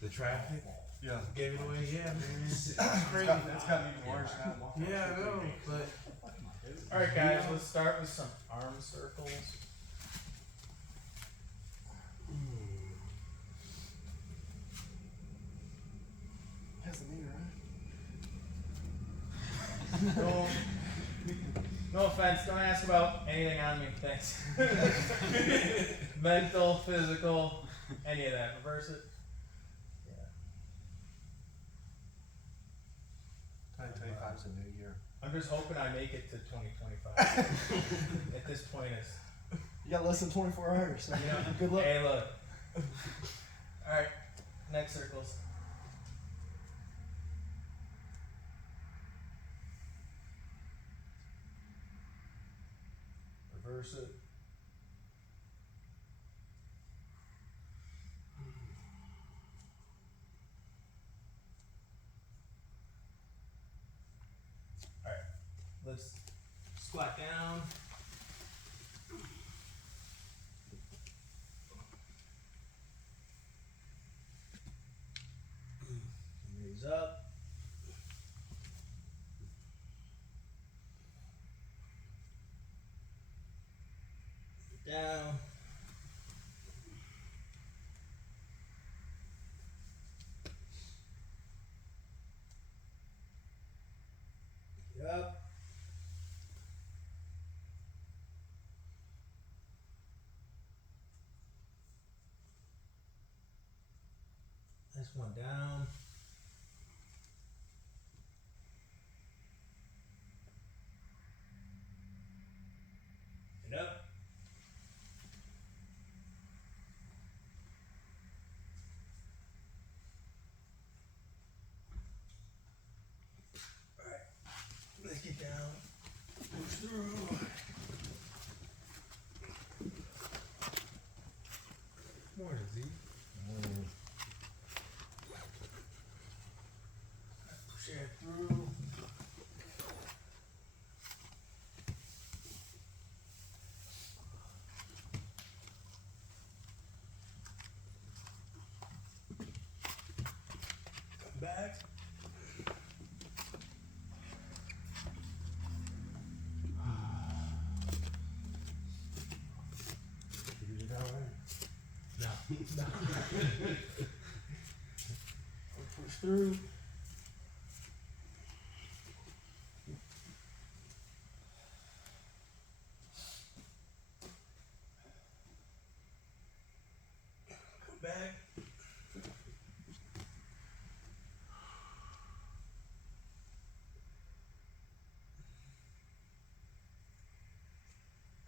The traffic Yeah. gave it away. Yeah, man. It's It's crazy. gotten even worse now. Yeah, I know. But Alright guys, let's start with some arm circles. Has a knee, right? No offense, don't ask about anything on me, thanks. Mental, physical, any of that. Reverse it. Yeah. 2025 is a new year. I'm just hoping I make it to 2025. At this point, it's. You got less than 24 hours. So Yeah. good luck. Hey, look. Alright, next circles. Reverse it. Alright, let's squat down. Raise up. Down. Get up. Nice one down. Get up. Alright, let's get down. Push through. more Z. Push it through. Come back. Figured it out right. No. Push through. Come back.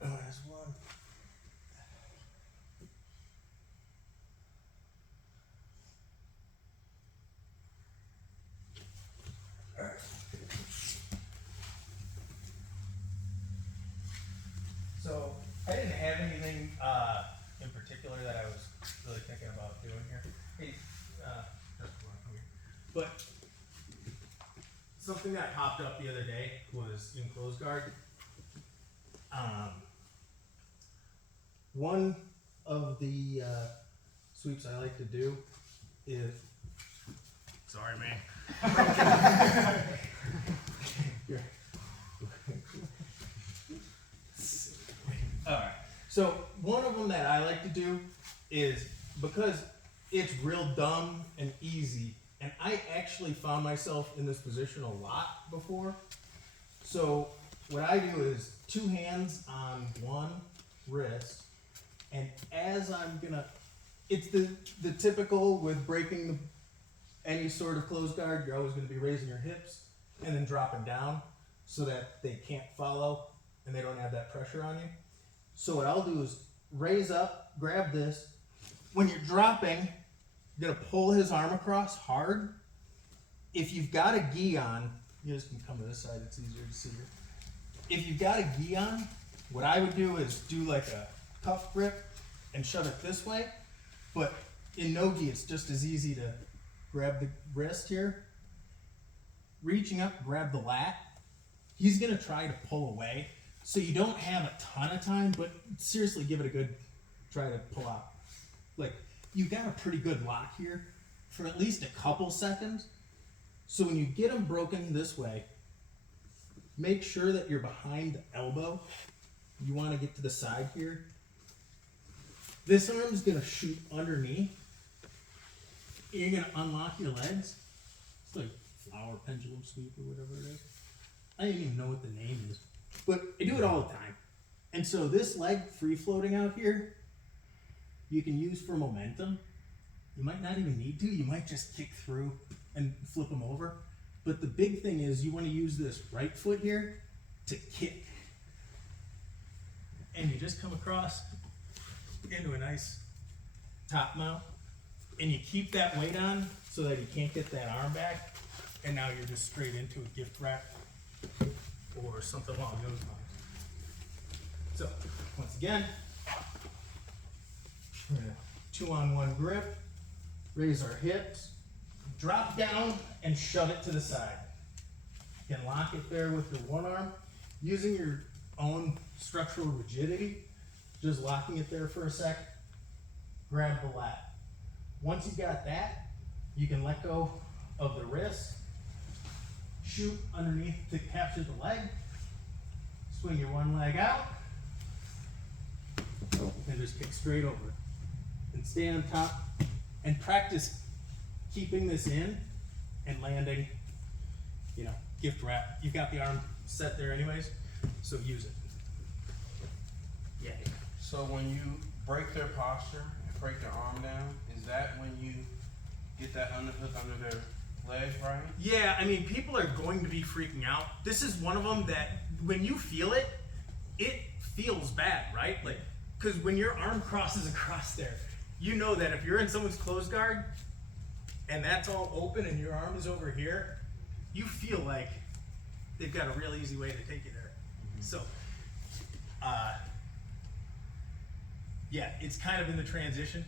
Last one. Alright. So I didn't have anything in particular that I was really thinking about doing here. Hey, just come on here. But something that popped up the other day was in closed guard. One of the sweeps I like to do is. Sorry, man. Here. Alright, so one of them that I like to do is because it's real dumb and easy, and I actually found myself in this position a lot before. So what I do is two hands on one wrist, and as I'm gonna, it's the typical with breaking any sort of closed guard, you're always gonna be raising your hips and then dropping down so that they can't follow and they don't have that pressure on you. So what I'll do is raise up, grab this. When you're dropping, you're gonna pull his arm across hard. If you've got a gi on, you guys can come to this side, it's easier to see here. If you've got a gi on, what I would do is do like a cuff grip and shove it this way. But in no gi, it's just as easy to grab the wrist here, reaching up, grab the lat. He's gonna try to pull away. So you don't have a ton of time, but seriously give it a good try to pull out. Like, you got a pretty good lock here. for at least a couple seconds. So when you get them broken this way, make sure that you're behind the elbow. You want to get to the side here. This arm's going to shoot underneath. You're going to unlock your legs. It's like flower pendulum sweep or whatever it is. I don't even know what the name is, but I do it all the time. And so this leg free floating out here, you can use for momentum. You might not even need to. You might just kick through and flip them over. But the big thing is you want to use this right foot here to kick. And you just come across into a nice top mount. And you keep that weight on so that you can't get that arm back. And now you're just straight into a gift wrap or something along those lines. So, once again, we're gonna 2-on-1 grip, raise our hips, drop down, and shove it to the side. You can lock it there with your one arm, using your own structural rigidity, just locking it there for a sec, grab the lat. Once you got that, you can let go of the wrist, shoot underneath to capture the leg, swing your one leg out, and just kick straight over it. And stay on top and practice keeping this in and landing, you know, gift wrap. You've got the arm set there anyways, so use it. Yeah. So when you break their posture and break their arm down, is that when you get that underhook under their leg, right? Yeah, I mean, people are going to be freaking out. This is one of them that when you feel it, it feels bad, right? Like, because when your arm crosses across there, you know that if you're in someone's closed guard and that's all open and your arm is over here, you feel like they've got a real easy way to take you there. So, yeah, it's kind of in the transition.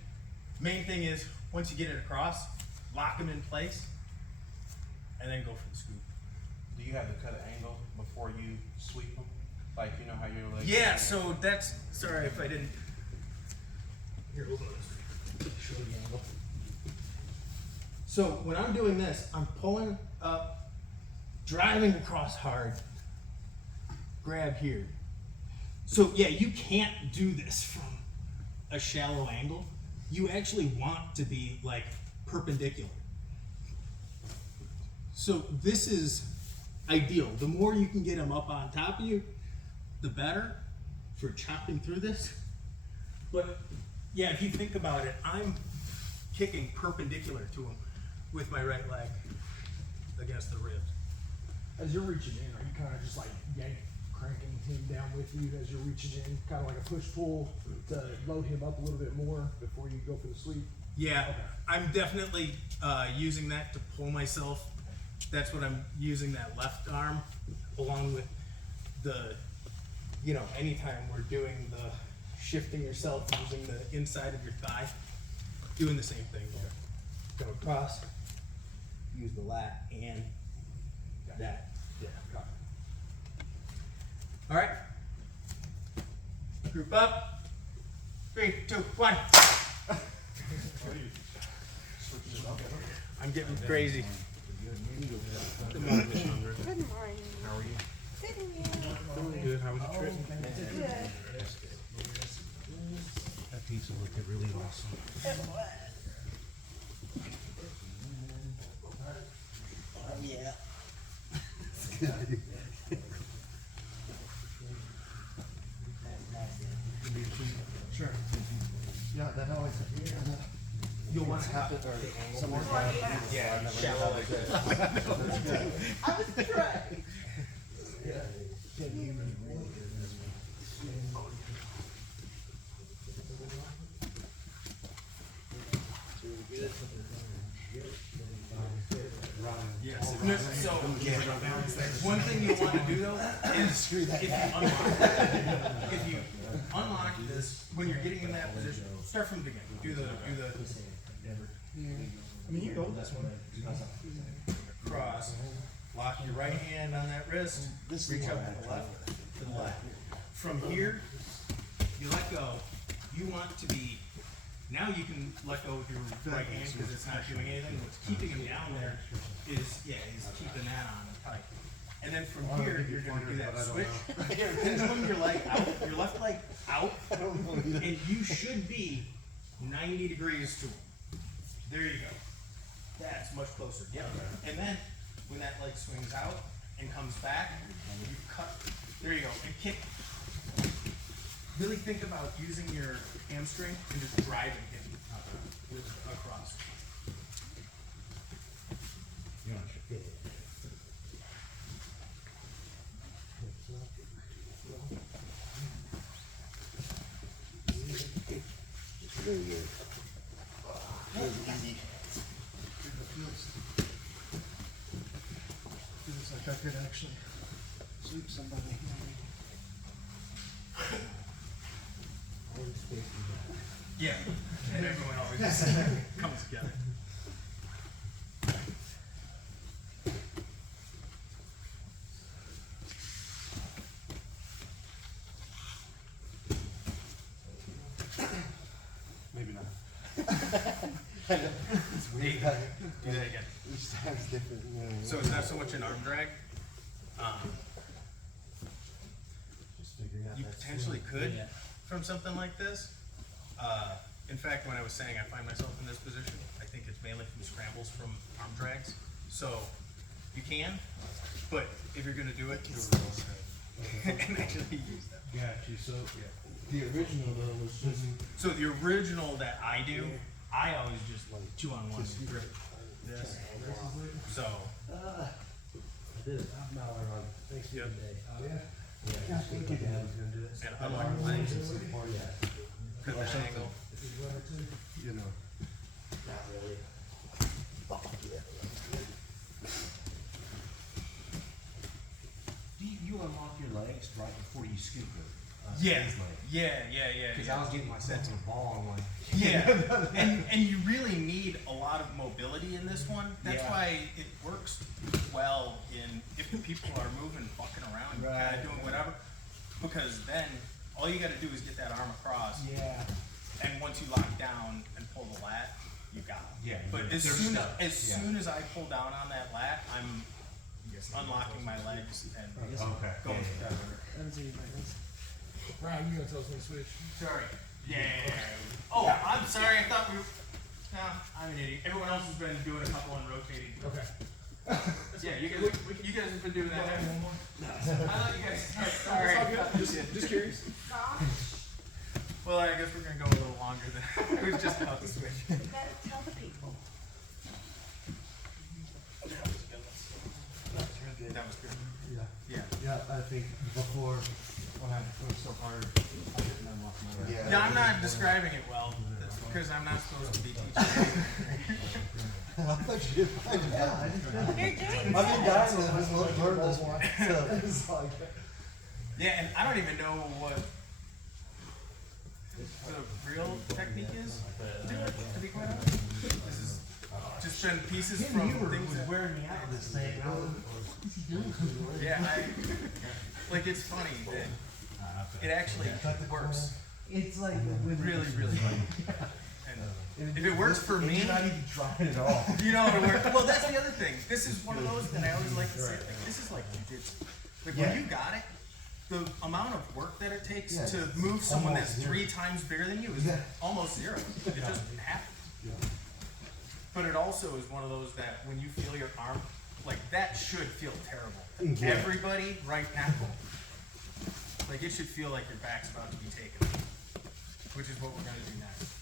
Main thing is, once you get it across, lock them in place, and then go for the scoop. Do you have to cut an angle before you sweep them? Like, you know how your legs... Yeah, so that's, sorry if I didn't. Here, hold on. Show the angle. So when I'm doing this, I'm pulling up, driving across hard, grab here. So yeah, you can't do this from a shallow angle. You actually want to be like perpendicular. So this is ideal. The more you can get them up on top of you, the better for chopping through this. But yeah, if you think about it, I'm kicking perpendicular to him with my right leg against the ribs. As you're reaching in, are you kind of just like cranking him down with you as you're reaching in, kind of like a push-pull to load him up a little bit more before you go for the sweep? Yeah, Okay. I'm definitely using that to pull myself. That's what I'm using, that left arm, along with the, you know, anytime we're doing the shifting yourself, using the inside of your thigh, doing the same thing there. Go across, use the lat and that. Yeah, got it. All right. Group up. 3, 2, 1. I'm getting crazy. Good morning. How are you? Good and you? Doing good. How was your trip? Good. That pizza looked really awesome. It was. Yeah. Sure. Yeah, that always. You'll want to have it Yeah, shallow like this. I was trying. Yes. No, so one thing you want to do though is if you unlock this when you're getting in that position, start from the beginning. Do the I mean, you go with this one. cross. Lock your right hand on that wrist. Reach up to the left. To the left. From here, you let go. You want to be Now you can let go with your right hand because it's not doing anything. What's keeping him down there is keeping that on tight. And then from here, you're gonna do that switch. Pendulum your leg out, your left leg out, and you should be 90 degrees to him. There you go. That's much closer. Yep. And then when that leg swings out and comes back, you cut. There you go. And kick. Really think about using your hamstring and just driving him across. Feels like I could actually sweep somebody. Yeah. And everyone always just comes together. Maybe not. It's weird. Do that again. Each time's different. You know. So it's not so much an arm drag. Just figuring out You that potentially swing. could from something like this. In fact, when I was saying I find myself in this position, I think it's mainly from scrambles from arm drags. So you can, but if you're gonna do it, and actually use them. Got you. So the original though was just So the original that I do, I always just like 2-on-1 grip this. So I did it. I'm not on Thanksgiving Day. Oh, yeah. Yeah, just think I was gonna do it. and unlock the legs, Yeah. cut the angle. You know. Not really. You unlock your legs right before you scoop it. Yeah, his leg. yeah. Cause I was getting myself in a ball, I'm like, Yeah, and you really need a lot of mobility in this one. That's Yeah. why it works well in if people are moving, fucking around, kind Right. of doing whatever. Because then all you got to do is get that arm across, yeah. and once you lock down and pull the lat, you got it. Yeah, But they're as soon stuck. as Yeah. soon as I pull down on that lat, I'm unlocking my legs and Okay. going Yeah. together. Ryan, you gonna tell us when to switch? Sorry. Yeah. Oh, I'm sorry. I thought we were. No, I'm an idiot. Everyone else has been doing a couple and rotating. Okay. Yeah, you guys have been doing that. I thought you guys. Sorry. Just curious. Gosh, Well, I guess we're gonna go a little longer than we was just about to switch. you gotta tell the people. That was good. Yeah. Yeah. Yeah, I think before when I was so hard, I didn't unlock my legs. Yeah, I'm not describing it well. That's because I'm not supposed to be teaching. I thought you did find it out. You're doing I've been good. dying to this one learn this one. So it's like Yeah, and I don't even know what the real technique is. To be quite honest, this is just been pieces from things that. wearing me out this thing. Yeah, like it's funny that it actually works It's like really, really well. And if it works for me, You're not even trying it all. you know it'll work. Well, that's the other thing. This is one of those that I always like to say. Like, this is like jiu-jitsu. Like when you got it, the amount of work that it takes Yeah, to it's move someone almost that's zero. 3 times bigger than you is Yeah. almost zero. It just happens. But it also is one of those that when you feel your arm, like that should feel terrible. Yeah. Everybody right now, like it should feel like your back's about to be taken, which is what we're gonna do next.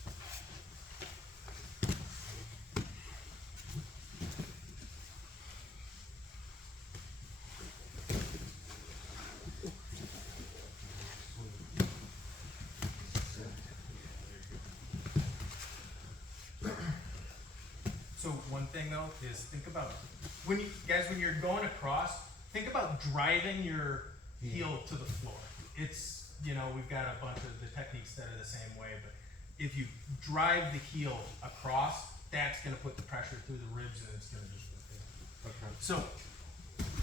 So one thing though is think about when you guys when you're going across, think about driving your heel to the floor. It's we've got a bunch of the techniques that are the same way, but if you drive the heel across, that's gonna put the pressure through the ribs and it's gonna just work there. So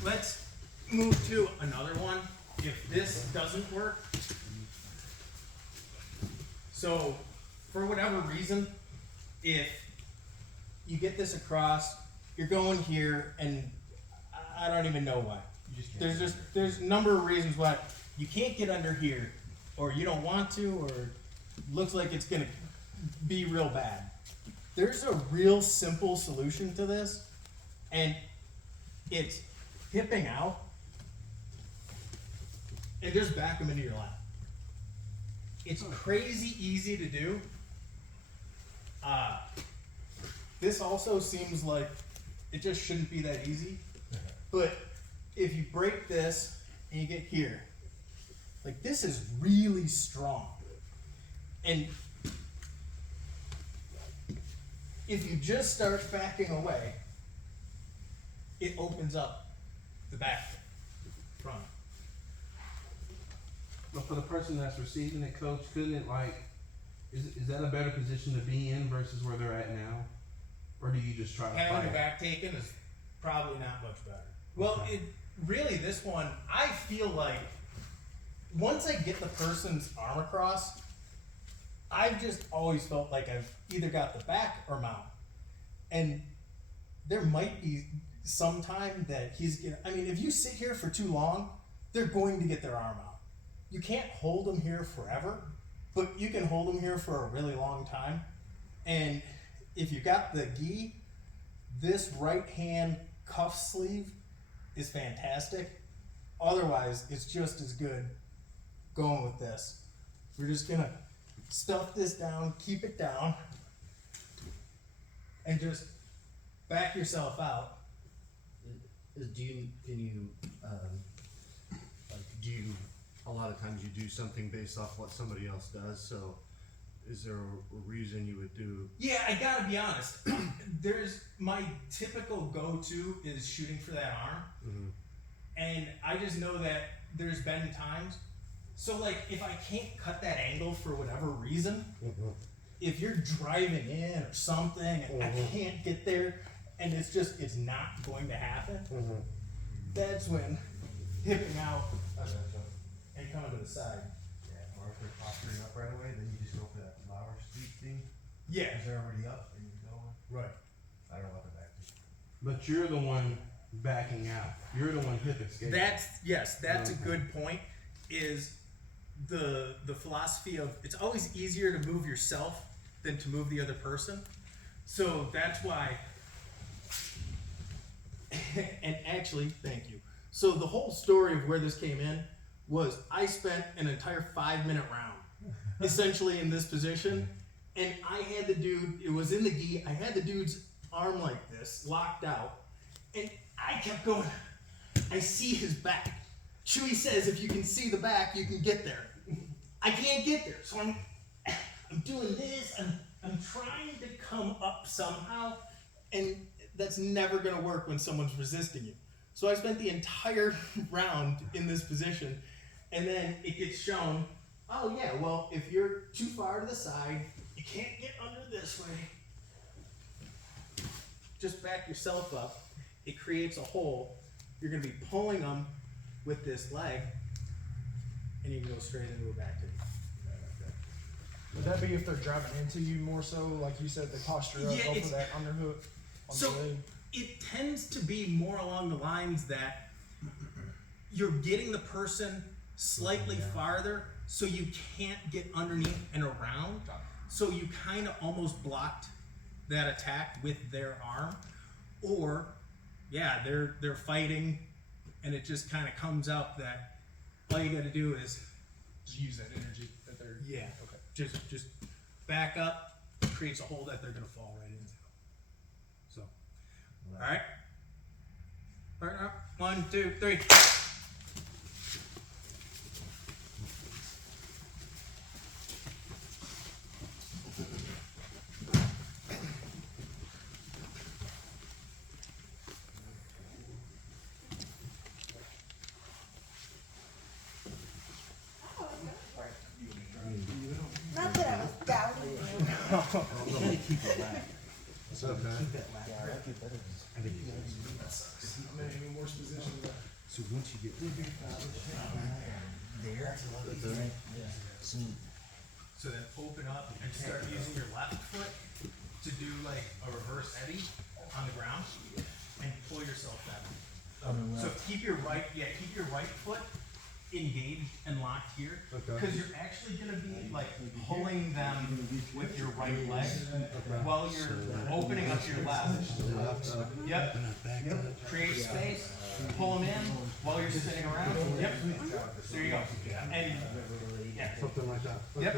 let's move to another one. If this doesn't work, so for whatever reason, if you get this across, you're going here, and I don't even know why. You just can't. There's a number of reasons why you can't get under here, or you don't want to, or looks like it's gonna be real bad. There's a real simple solution to this, and it's hipping out and just back them into your lap. It's crazy easy to do. This also seems like it just shouldn't be that easy, but if you break this and you get here, like this is really strong. And if you just start backing away, it opens up the back front. But for the person that's receiving it, coach, couldn't it is that a better position to be in versus where they're at now? Or do you just try to Having fight the it? back taken is probably not much better. Well, Okay. it really, this one, I feel like once I get the person's arm across, I've just always felt like I've either got the back or mount. And there might be some time that he's gonna, I mean, if you sit here for too long, they're going to get their arm out. You can't hold them here forever, but you can hold them here for a really long time. And if you got the gi, this right hand cuff sleeve is fantastic. Otherwise, it's just as good going with this. We're just gonna stuff this down, keep it down, and just back yourself out. A lot of times you do something based off what somebody else does, so is there a reason you would do? Yeah, I gotta be honest. There's my typical go-to is shooting for that arm. Mm-hmm. And I just know that there's been times, so like if I can't cut that angle for whatever reason, if you're driving in or something and I can't get there and it's not going to happen, that's when hipping out and coming to the side. Yeah, or if they're posturing up right away, then you just go for that flower sweep thing. Yeah, Because they're already up and you're going. right. I don't know about the back. But you're the one backing out. You're the one hip escaping. That's a good point. Is the philosophy of it's always easier to move yourself than to move the other person. So that's why. And actually, thank you. So the whole story of where this came in was I spent an entire 5-minute round, essentially in this position, and I had the dude. It was in the gi. I had the dude's arm like this, locked out, and I kept going. I see his back. Chewy says if you can see the back, you can get there. I can't get there, so I'm doing this. I'm trying to come up somehow, and that's never gonna work when someone's resisting you. So I spent the entire round in this position, and then it gets shown, oh yeah, well, if you're too far to the side, you can't get under this way. Just back yourself up. It creates a hole. You're gonna be pulling them with this leg, and you can go straight into a back kick. Would that be if they're driving into you more so, like you said, they posture up, Yeah, go for it's- that underhook on So the leg? it tends to be more along the lines that you're getting the person slightly farther so you can't get underneath and around. So you kind of almost blocked that attack with their arm. Or, yeah, they're fighting and it just kind of comes out that all you got to do is, Just use that energy that they're. yeah, Okay. just back up, creates a hole that they're going to fall right into. So, all right. All right, 1, 2, 3. Not that I was doubting you. It's okay. I'm in any worse position than that. So once you get there, So then open up and start using your left foot to do like a reverse Eddie on the ground and pull yourself down. So keep your right foot engaged and locked here, because you're actually gonna be like pulling them with your right leg while you're opening up your left. Yep. Create space, pull them in while you're sitting around. Yep. There you go. And yeah. Something like that. Yep.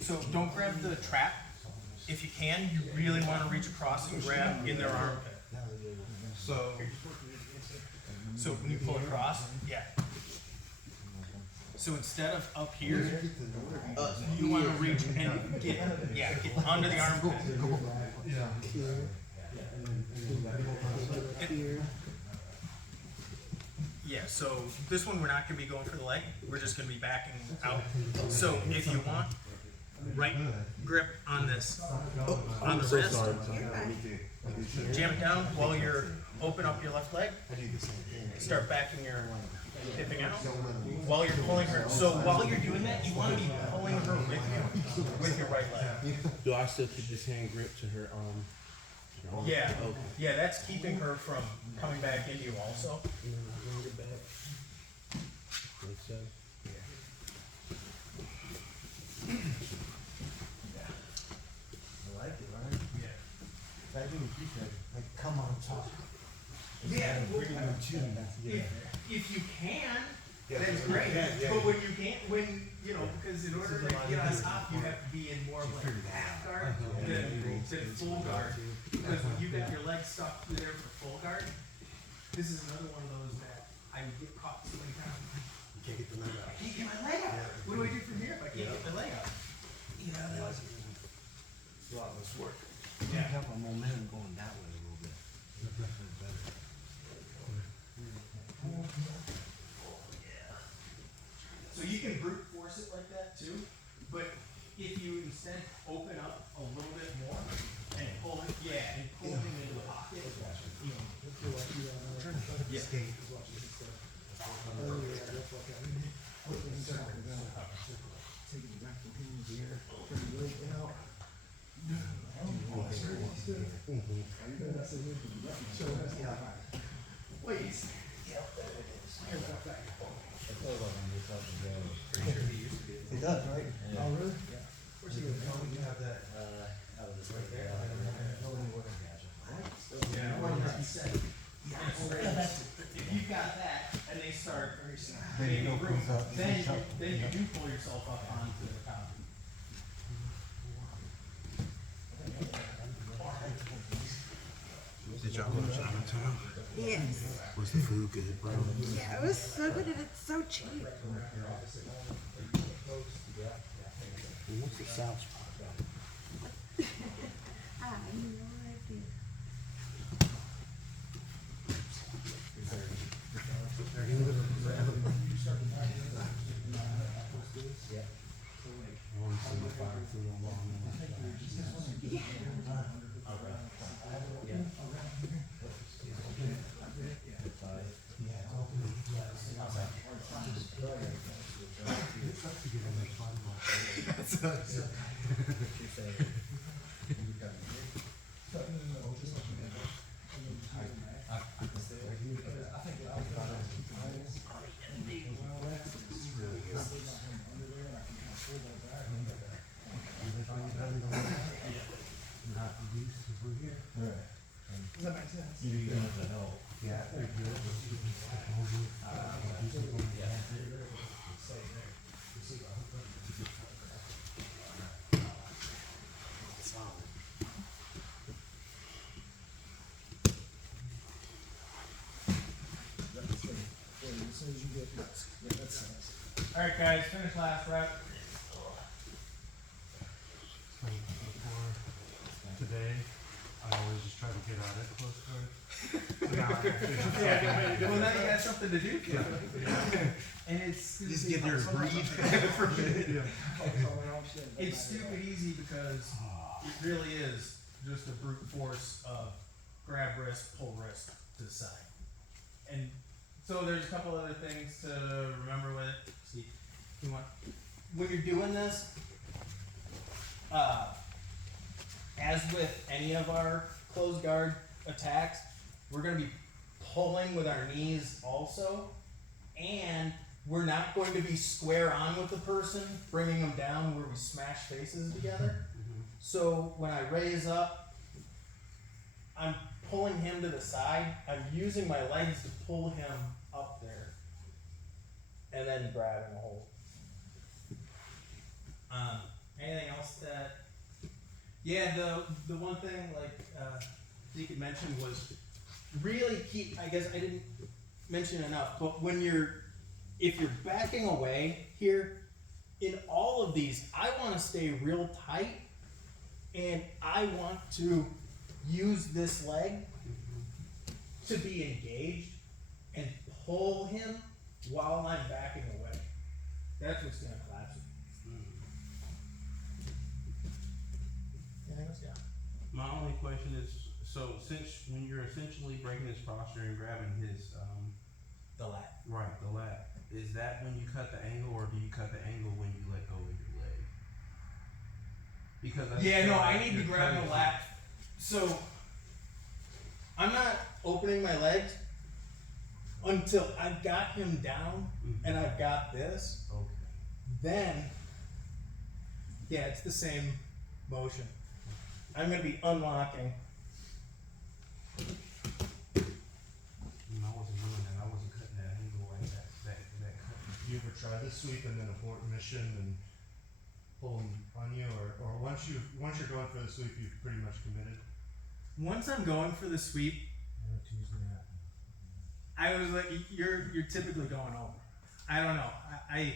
So don't grab the trap. If you can, you really want to reach across and grab in their armpit. So when you pull across, yeah. So instead of up here, you want to reach and get under the armpit. Yeah, so this one we're not going to be going for the leg. We're just going to be backing out. So if you want, right grip on this, on the wrist. Jam it down while you're open up your left leg. Start backing your hipping out while you're pulling her. So while you're doing that, you want to be pulling her with your right leg. Do I still keep this hand grip to her arm? Yeah, yeah, that's keeping her from coming back into you also. Like so. I like it, right? Yeah. I do what you said, like, come on top. Yeah, Bring them to you. if you can, that's great. But when you can't, because in order to get on top, you have to be in more of like half guard than full guard. Because when you got your legs stuck through there for full guard, this is another one of those that I would get caught so many times. You can't get the leg out. I can't get my leg out. What do I do from here if I can't get my leg out? It's a lot less work. Yeah. Have a momentum going that way a little bit. So you can brute force it like that too, but if you instead open up a little bit more and pull it, and pull him into the pocket. Please. It does, right? Oh, really? Where's he gonna come? You have that, right there. If you've got that and they start making room, then you do pull yourself up onto the top. Did y'all go to Chinatown? Yes. Was the food good, bro? Yeah, it was so good and it's so cheap. What's the South spot? I have no idea. All right, guys, finish last rep. Today, I always just try to get out at close guard. Well, now you got something to do. And it's Just get there to breathe. It's stupid easy because it really is just a brute force of grab wrist, pull wrist to the side. And so there's a couple other things to remember with it. See, you want, when you're doing this, as with any of our closed guard attacks, we're gonna be pulling with our knees also, and we're not going to be square on with the person, bringing them down where we smash faces together. So when I raise up, I'm pulling him to the side. I'm using my legs to pull him up there, and then grab and hold. Anything else that? Yeah, the one thing like Zeke had mentioned was really keep. I guess I didn't mention enough, but if you're backing away here, in all of these, I want to stay real tight, and I want to use this leg to be engaged and pull him while I'm backing away. That's what's gonna collapse it. Anything else? Yeah. My only question is, so since when you're essentially breaking his posture and grabbing his, The lat. right, the lat, is that when you cut the angle, or do you cut the angle when you let go of your leg? Because Yeah, no, I like need to you're grab cutting the lat. So I'm not opening my legs until I've got him down and I've got this. Okay. Then, yeah, it's the same motion. I'm gonna be unlocking. I wasn't doing that. I wasn't cutting that angle like that cut. You ever try this sweep and then abort mission and pull them on you, or once you're going for the sweep, you've pretty much committed? Once I'm going for the sweep, I was like, you're typically going over. I don't know. I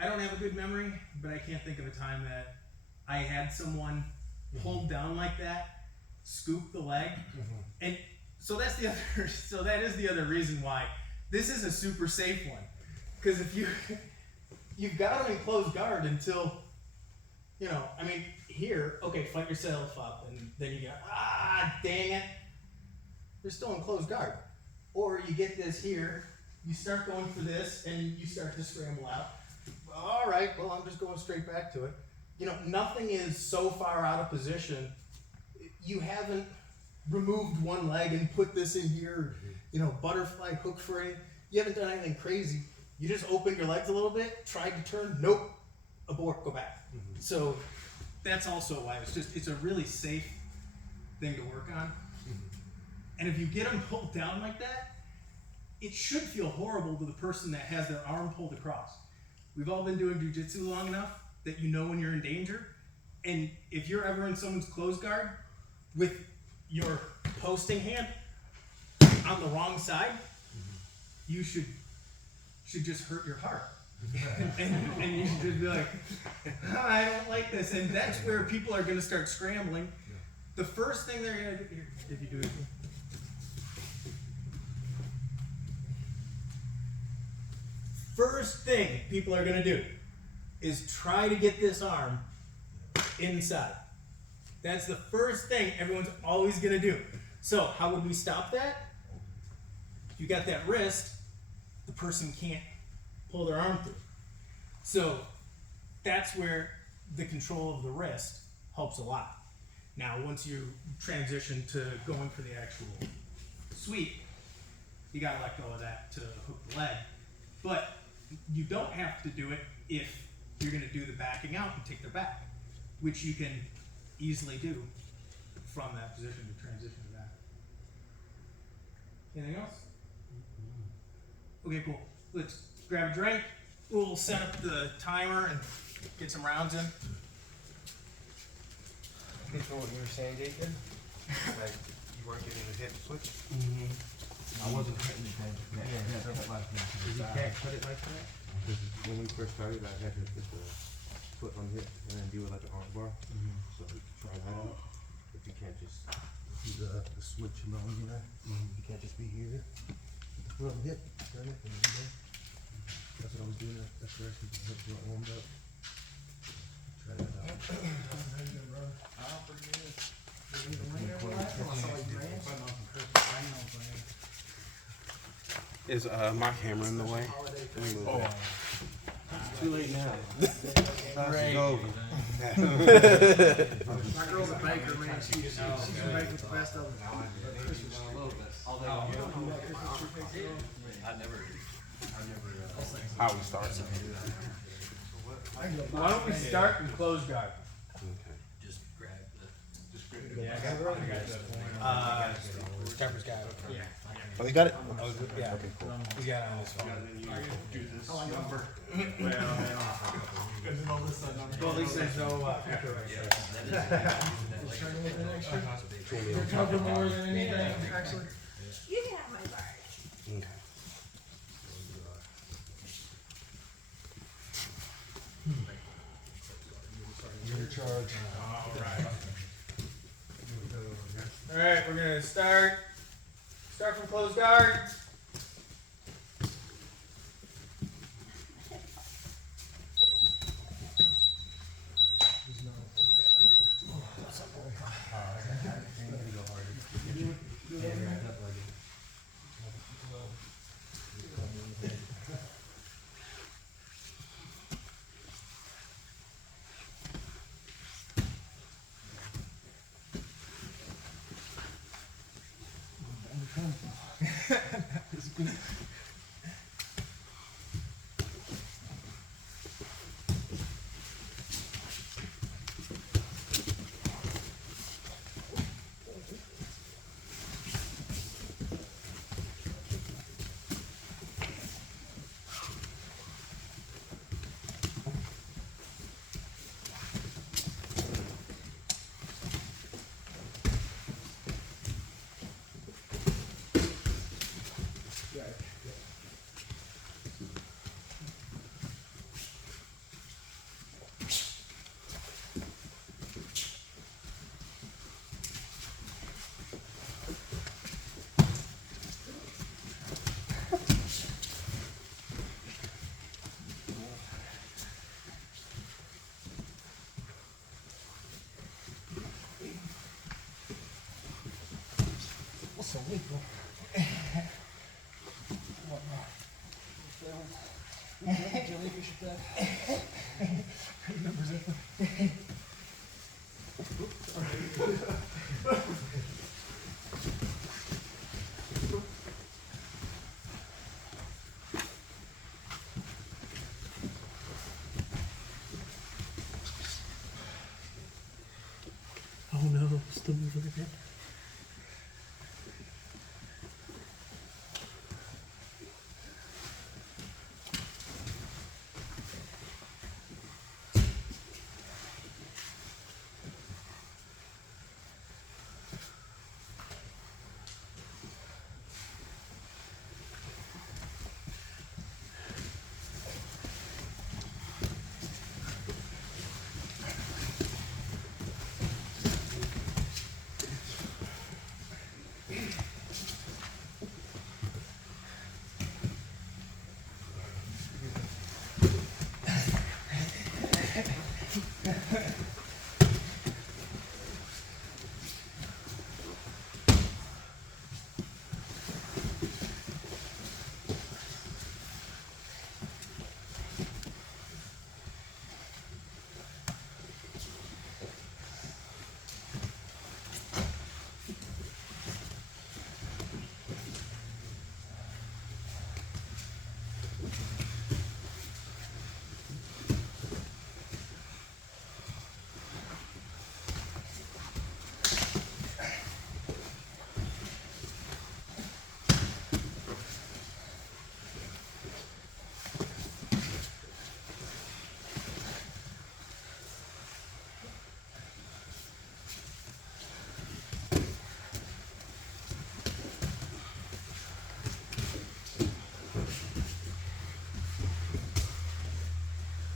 don't have a good memory, but I can't think of a time that I had someone pulled down like that, scoop the leg, and so that's the other. So that is the other reason why this is a super safe one, because if you've got them in closed guard until, you know, I mean, here, okay, fight yourself up, and then you get, dang it, they're still in closed guard. Or you get this here, you start going for this, and you start to scramble out. All right, well, I'm just going straight back to it. You know, nothing is so far out of position. You haven't removed one leg and put this in here, you know, butterfly hook for it. You haven't done anything crazy. You just opened your legs a little bit, tried to turn, nope, abort, go back. So that's also why it's a really safe thing to work on. And if you get them pulled down like that, it should feel horrible to the person that has their arm pulled across. We've all been doing jujitsu long enough that you know when you're in danger. And if you're ever in someone's closed guard with your posting hand on the wrong side, you should just hurt your heart. and you should just be like, I don't like this. And that's where people are going to start scrambling. The first thing they're going to do, if you do it, first thing people are going to do is try to get this arm inside. That's the first thing everyone's always going to do. So how would we stop that? If you got that wrist, the person can't pull their arm through. So that's where the control of the wrist helps a lot. Now, once you transition to going for the actual sweep, you gotta let go of that to hook the leg. But you don't have to do it if you're gonna do the backing out and take their back, which you can easily do from that position to transition to that. Anything else? Okay, cool. Let's grab a drink. We'll set up the timer and get some rounds in. Okay, so what you were saying, Jason? Like, you weren't getting the hip switch? I wasn't cutting it like that. Yeah, Cut it like that. You can't cut it like that? Because when we first started, I had to put the foot on hip and then do it like an arm bar. So try that out. If you can't just do the switch along, you know? You can't just be here, put the foot on the hip, turn it, and then do that. That's what I was doing at first, because the hips weren't warmed up. Try that out. Oh, pretty good. Is my camera in the way? Oh, It's too late now. Class is over. My girl's a baker, man. She's gonna make with the best of them. How we start? Why don't we start and close guard? Just grab the. Yeah, Pepper's got it. Yeah. Oh, you got it? Yeah. Okay, cool. He's got it on his phone. Well, at least there's no pepper right there. You're talking more than anything, actually. You can have my bar. Okay. You're in charge. Alright, we're gonna start from closed guard. What's so legal? Jellyfish attack. Remembers it. Oh no, still moving again.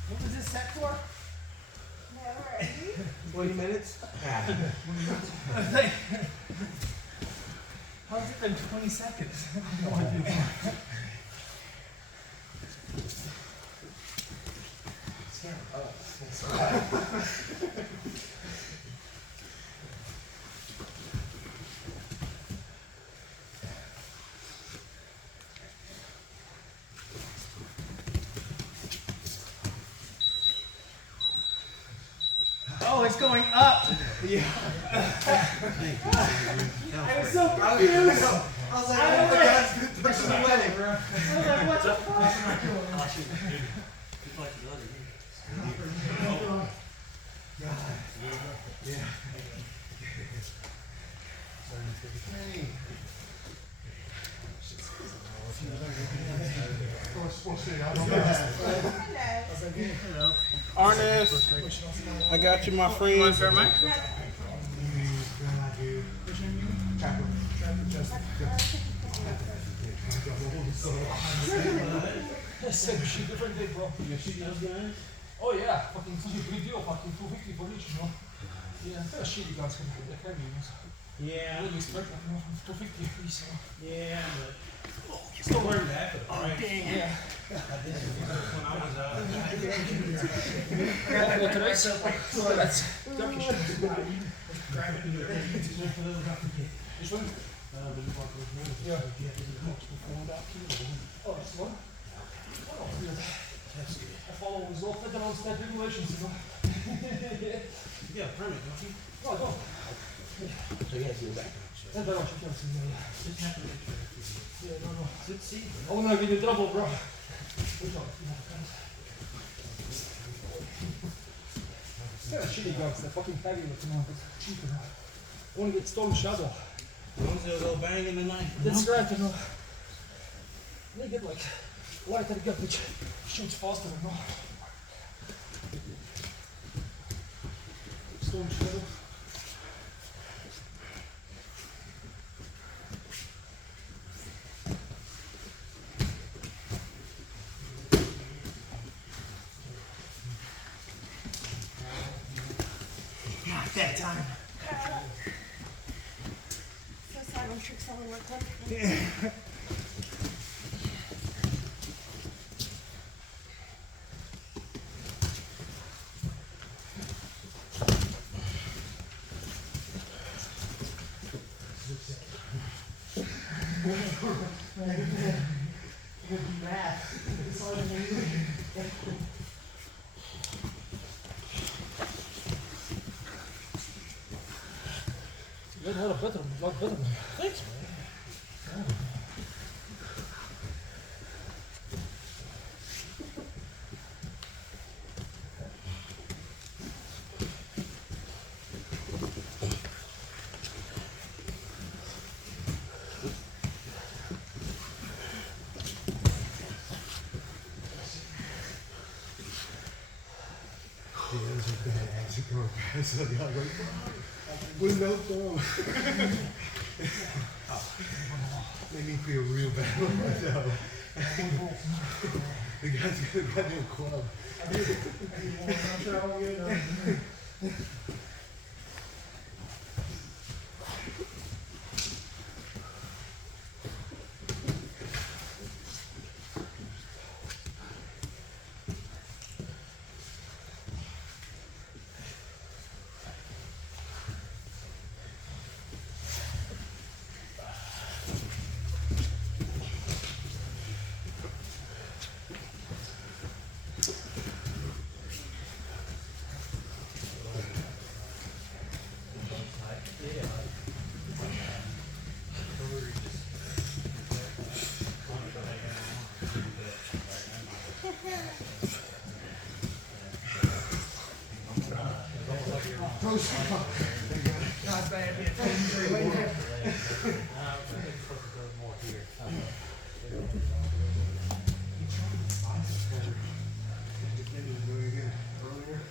What was this set for? Never ending. 20 minutes? How's it been 20 seconds? it's going up. Yeah. I was so confused. I was like, oh my God, it's pushing away, bro. I was like, what the fuck? Oh, shoot, dude. Good like the other, dude. Yeah. Hello. Arnest, I got you, my friend. You want to start, Mike? Same shit, different day, bro. You shoot those guys? Oh yeah, fucking such a big deal, fucking 250 for each, you know. Yeah, that's shitty guys can do that heavy ones. I Yeah. wouldn't expect that, you know, 250 a piece, you know. Yeah, but still learned that for the price. Yeah. When I was out. Well, today, so like, that's Turkish. Grab it. This one? Yeah. Oh, that's one? Oh, yeah. I follow his all federal and state regulations, you know. Yeah, permit, don't you? No, I don't. So you have to go back. Federal security, yeah. Just have to make sure. Yeah, no, no. Let's see. I will not get in trouble, bro. Yeah, shitty guns, they're fucking heavy looking ones, it's cheap, you know. I wanna get stolen shadow. As long as they'll go bang in the night. That's right, you know. They get like lighter gun which shoots faster, you know. Stolen shadow. Not that time. So silent tricks only work one. You had a better, lot better than thanks, man. So I got like, with no phone. Made me feel real bad about myself. The guy's got a goddamn club.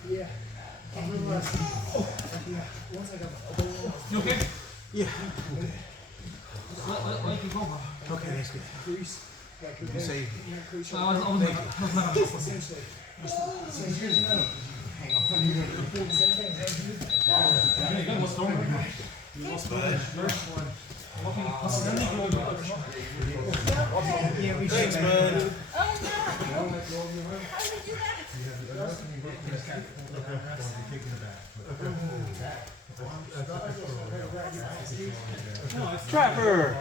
Yeah. I realized, once I got my elbow in. You okay? Yeah. Let you go, bro. Okay, that's good. Grease. You say I was not on the same stage. Hang on. What's wrong with you? You lost the first one. thanks, bud. Oh no! How did you do that? Trapper!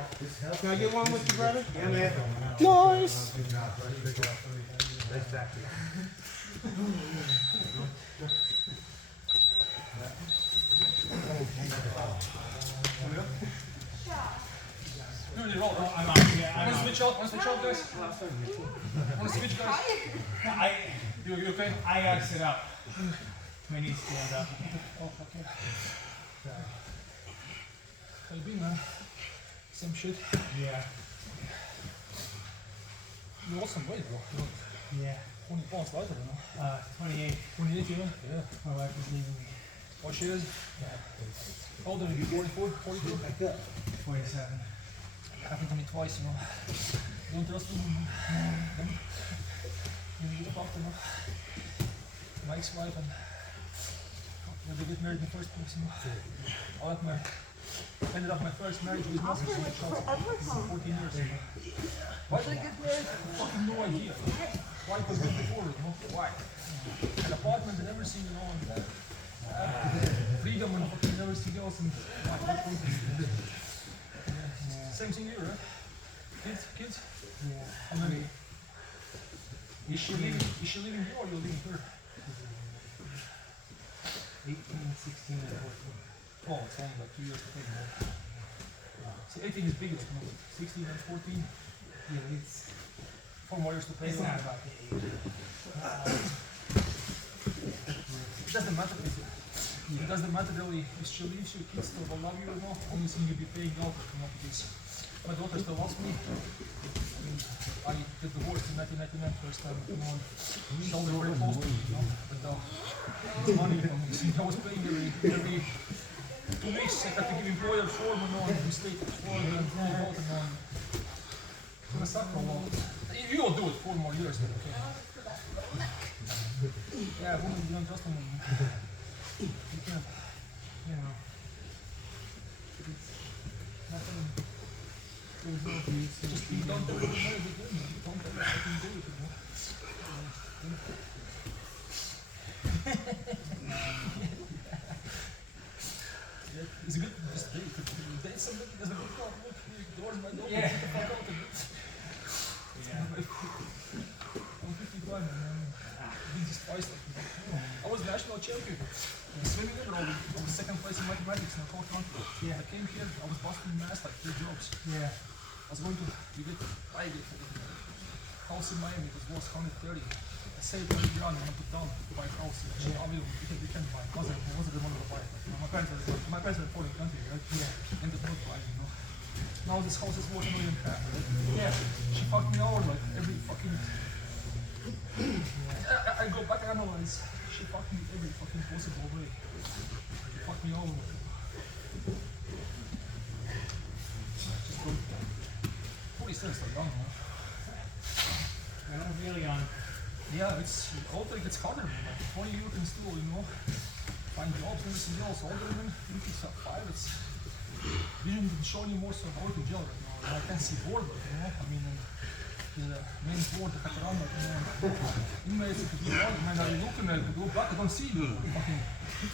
Can I get one with you, brother? Yeah, man. Nice! No, you're all right. I'm out. Yeah, I'm Wanna out. switch out? Wanna switch out, guys? Wanna switch, guys? You okay? I gotta sit up. My knees stand up. Oh, okay. How you been, man? Same shit. Yeah. You lost some weight, bro. Yeah. 20 pounds lighter, you know? 28. 28, yeah? Yeah. My wife is leaving me. Oh, she is? How old are you? 44? 42? 47. Happened to me twice, you know. Don't trust me. You need to talk to her. My ex-wife and when they get married in the first place, you know. I like ended up my first marriage with nothing. 14 years. You know. Why did I get married? Fucking no idea. Why was it before, you know? Why? An apartment and everything, you know, and freedom and fucking everything else and same thing here, right? Kids? Yeah. How many? Is she leaving you or you're leaving her? 18, 16, and 14. Oh, it's only like 2 years to take more. So 18 is bigger, you know, 16 and 14, Yeah, it's 4 more years to pay. not about the age. It doesn't matter if it doesn't matter really if she leaves you, kids still will love you or not. Only thing you'll be paying out, you know, because my daughter still loves me. I get divorced in 1999 first time, you know, and she was very close to me, you know, but it's money, you know, I was paying every 2 weeks, I had to give employer form, you know, and we stayed for the vote, you know, it's gonna suck for a while. You will do it 4 more years, then, okay? Yeah, women, you don't trust them. You can't, you know. It's nothing. There's no peace. Just you don't do it. Don't ever fucking do it, you know. Yeah, is it good to just date somebody? Doesn't it look good? Doors my door. Yeah. Get the fuck out of it. Yeah. I'm 55, man. Jesus Christ. I was national champion. Swimming overall, I was second place in mathematics in the whole country. Yeah. I came here, I was busting math like 3 jobs. Yeah. I was going to buy a house in Miami, it was 130. I saved $100 grand and went to town to buy a house. Yeah. We can buy. I wasn't the money to buy it. You know, my parents were in a foreign country, right? Yeah. And they don't buy, you know. Now this house is worth $1.5 million. Right? Yeah. She fucked me over like every fucking. I go back and analyze. She fucked me every fucking possible way. She fucked me over. Just don't. 47 is still young, man. I'm really on. Yeah, it's older it gets harder. Like 20 you can still, you know, find jobs and everything else. Older than you can start 5. It's vision doesn't show anymore, so I work in jail right now. And I can't see board, but, you know, I mean, the main board, the Katarama, you know, inmates, if you want, man, are you looking at it, go back, I don't see you. Fucking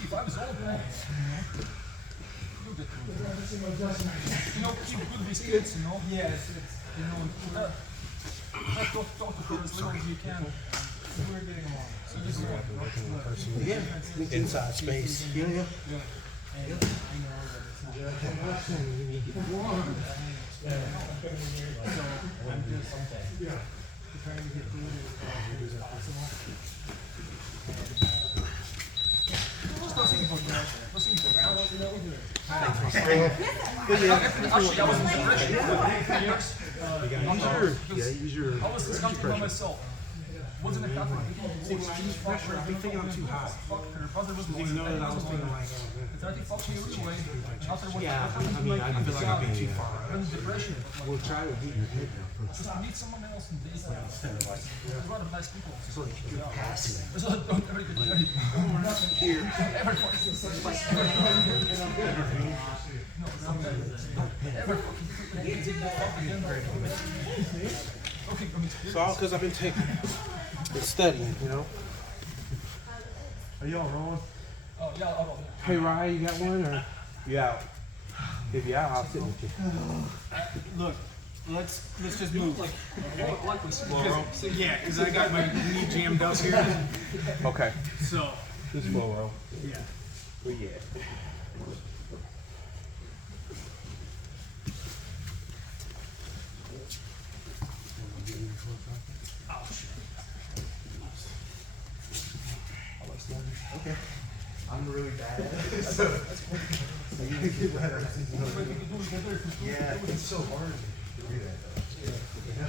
55 is old, man. You know, you get to it. You know, keep good these kids, you know. Yeah, You know, talk to her as little as you can. we're getting along. So just, Yeah. Inside space. Yeah, yeah. And I know that it's not. So I'm just trying to get through it as quickly as possible. just don't think about that. Don't think about that. Actually, Actually, I was in depression for 3 years. I'm sure. Yeah, use your. I was disgusted by myself. Wasn't it happening? I've been thinking I'm too high. Fuck her. Brother was You know that I was thinking like, I think fuck you anyway. And after what yeah, happened, I mean, I feel like I'm being too far. I'm in depression. We'll try to get your head down first. Just meet someone else and date them. There's a lot of nice people. So you can pass it. There's a lot of don't ever get married. Here. Everybody. No, ever okay, I mean, It's all because I've been studying, you know. Are y'all rolling? oh yeah, I'll Hey, Ryan, you got one or? You out? If you out, I'll sit with you. Look, let's just move. likely. Yeah, because I got my knee jammed up here. Okay. So, Just roll. yeah. Where you at? Oh, shit. Okay. I'm really bad at it, so I gotta get better. What you can do is get there if you do Yeah, it. it's so hard to do that though. Yeah.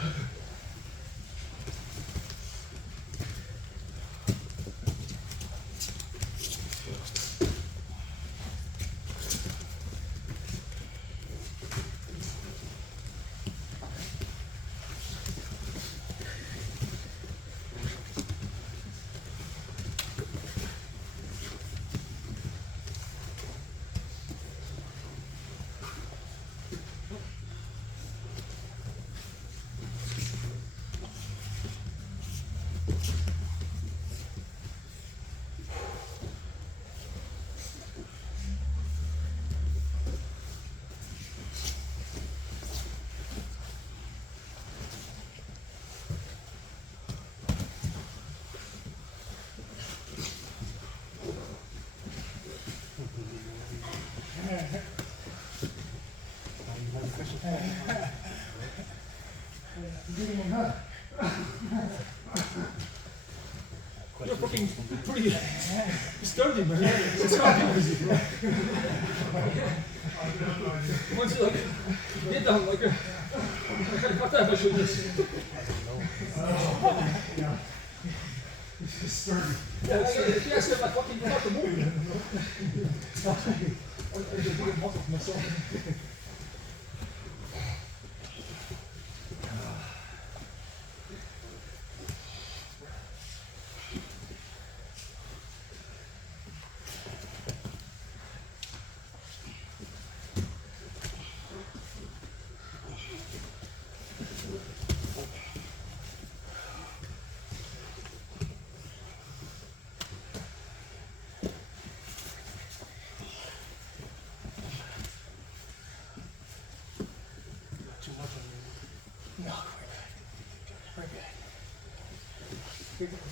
You're fucking pretty sturdy, man. It's hard with you. Once you like get down like a cut that I should just It's sturdy. yeah, I said like fucking cut the movie. I just do it muscles myself. Too much on you. No, we're good. We're good.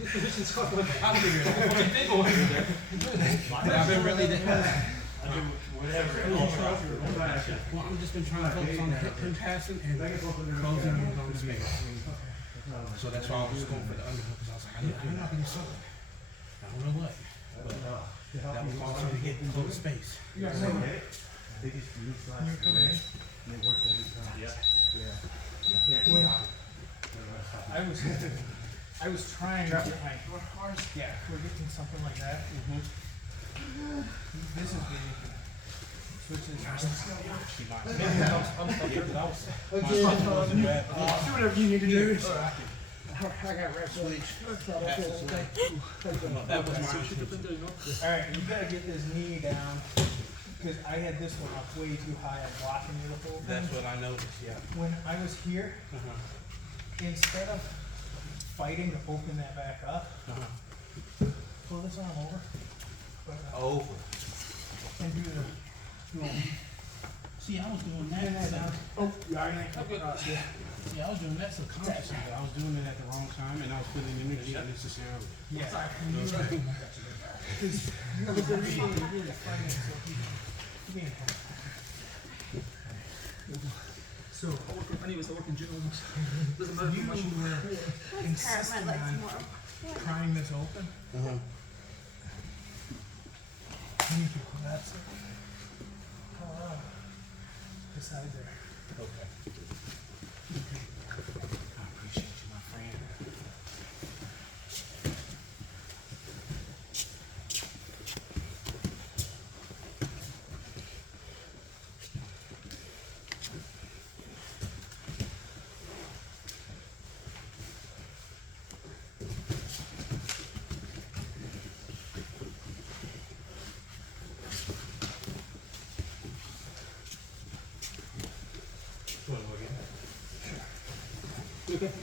This position's tough, like, I'll figure it out. What do you think over there? I've been really, Whatever. well, I've just been trying to focus on the hip pin passing and closing in on the space. So that's why I was going for the underhook, because I was like, I'm not gonna do something. I don't know what. But that was also to get into the space. They just utilize it. And it works every time. Yeah. I was trying to get my, yeah, we're getting something like that. This is the switches. Do whatever you need to do. I got rep switch. That was my issue. Alright, you gotta get this knee down, because I had this one up way too high, I'm blocking you the whole thing. That's what I noticed, yeah. When I was here, instead of fighting to open that back up, pull this arm over. Over. And do the, See, I was doing and that. then, oh, yeah, I ain't. Yeah, I was doing that subconsciously, but I was doing it at the wrong time, and I was feeling energy unnecessarily. Yeah. Because they're really fighting, so he can't. So I work in general. Doesn't matter You how much. were Let's tear up my insisting leg on tomorrow. prying this open. You need to collapse it. Beside there. Okay. I appreciate you, my friend.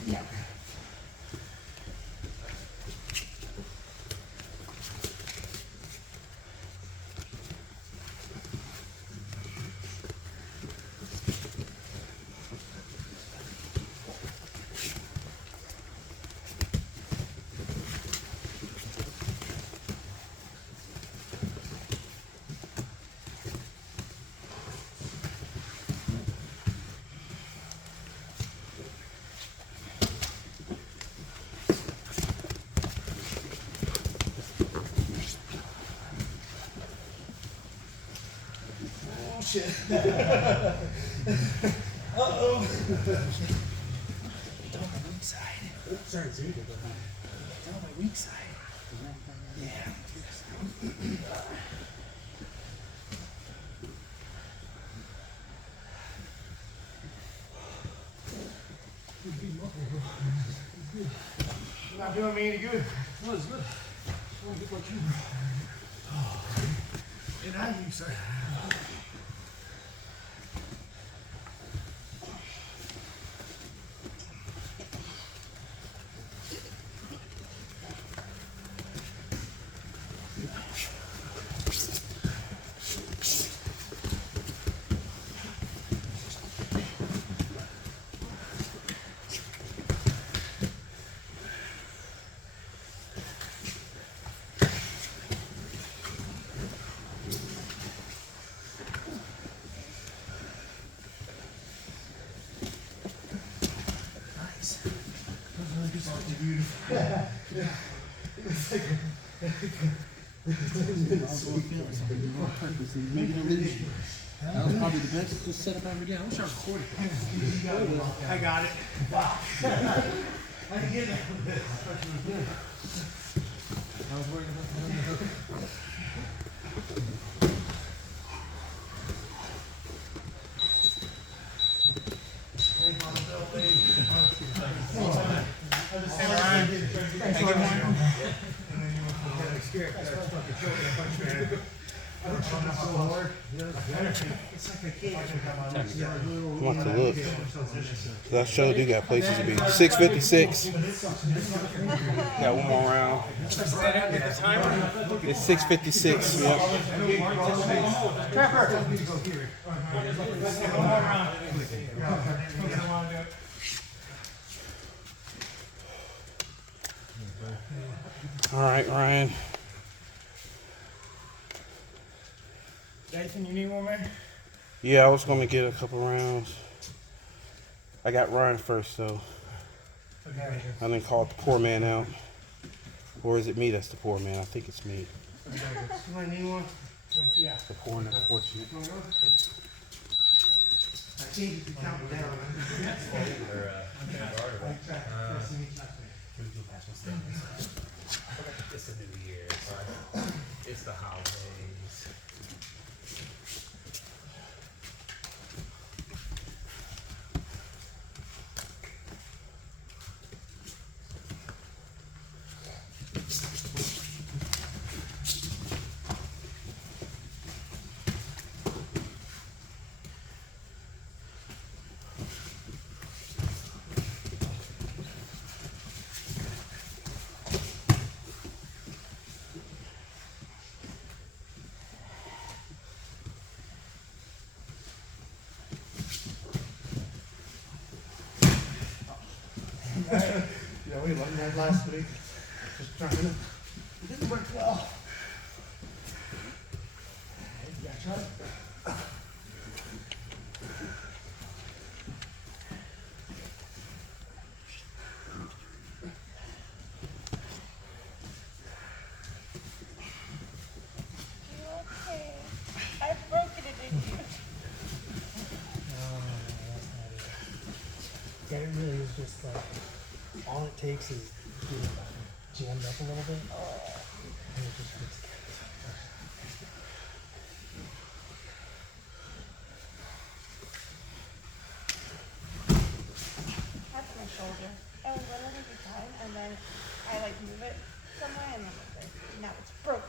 Yeah. Sorry, dude. Down my weak side. Yeah. Not doing me any good. No, it's good. I want to get like you. And I you, sir. That was probably the best setup I ever did. I wish I recorded that. I got it. I can get that. I was worried about that. Want to look? I showed you got places to be. 6:56. Got one more round. It's 6:56. Yep. All right, Ryan. Nathan, you need one, man? Yeah, I was gonna get a couple rounds. I got Ryan first, though. Okay. I didn't call the poor man out. Or is it me that's the poor man? I think it's me. Somebody need one? Yeah. The poor and unfortunate. I think you can count down. It's the new year. It's the holidays. Yeah, we learned that last week. Just trying to. It didn't work well. just like, all it takes is getting jammed up a little bit. And it just gets That's my shoulder. It was literally the time, and then I like move it somewhere, and then like, now it's broken.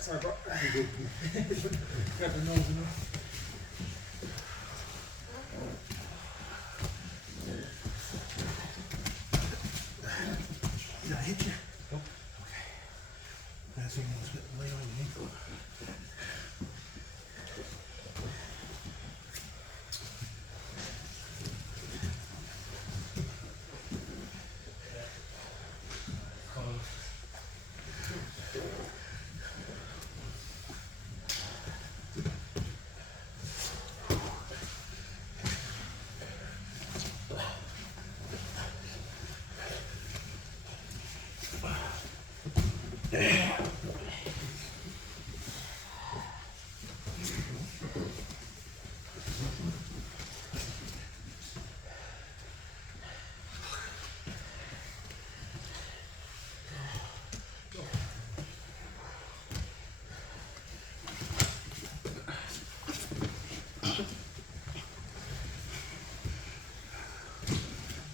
Sorry, bro. Got the nose, you know. Did I hit you? Nope. Okay. That's even a bit late on your ankle.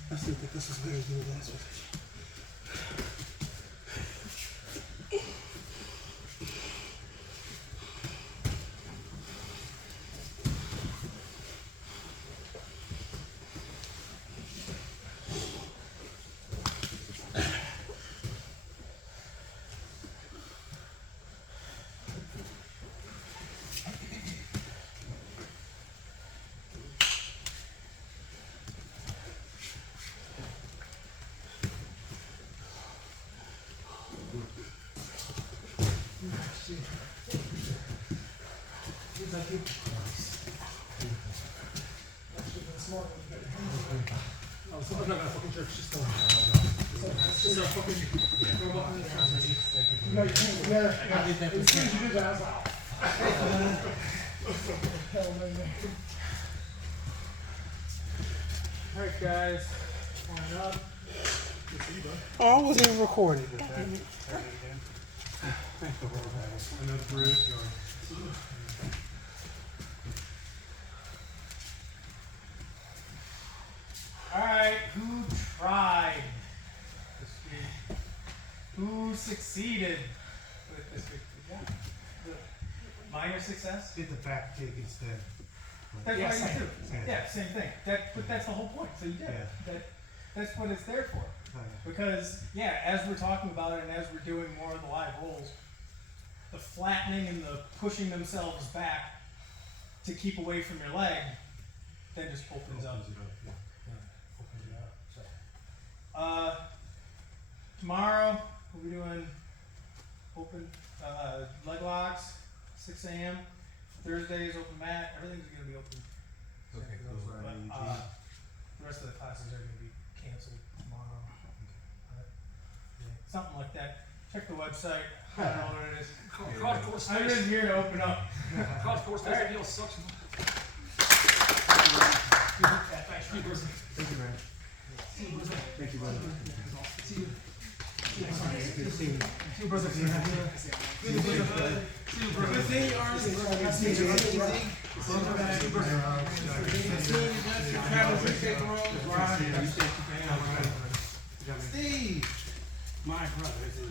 I still think this is better than the last one. I'm not gonna fucking jerk, it's just a fucking. You know, you can't wear. I did that as soon as you did that, I was like, hell no, man. Alright, guys. Line up. Oh, I wasn't even recording. Another bruise. Alright, who tried this week? Who succeeded with this week? Yeah. Minor success? Get the back kick instead. That's Yeah, what I same. do. Yeah, same thing. But that's the whole point. So you did. Yeah. That's what it's there for. Because, yeah, as we're talking about it and as we're doing more of the live rolls, the flattening and the pushing themselves back to keep away from your leg then just opens up. Tomorrow we'll be doing open leg locks, 6 a.m. Thursday is open mat. Everything's gonna be open. Okay, cool. But the rest of the classes are gonna be canceled tomorrow. Something like that. Check the website. I don't know what it is. College course I'm just space. here to open up. College course space, that deal sucks. Thank you, man. Thank you, brother. See you. Good seeing you. See you, brother. See you, brother. See you, brother. Good seeing you, Ernest. Good seeing you, Easy. Steve, my brother is in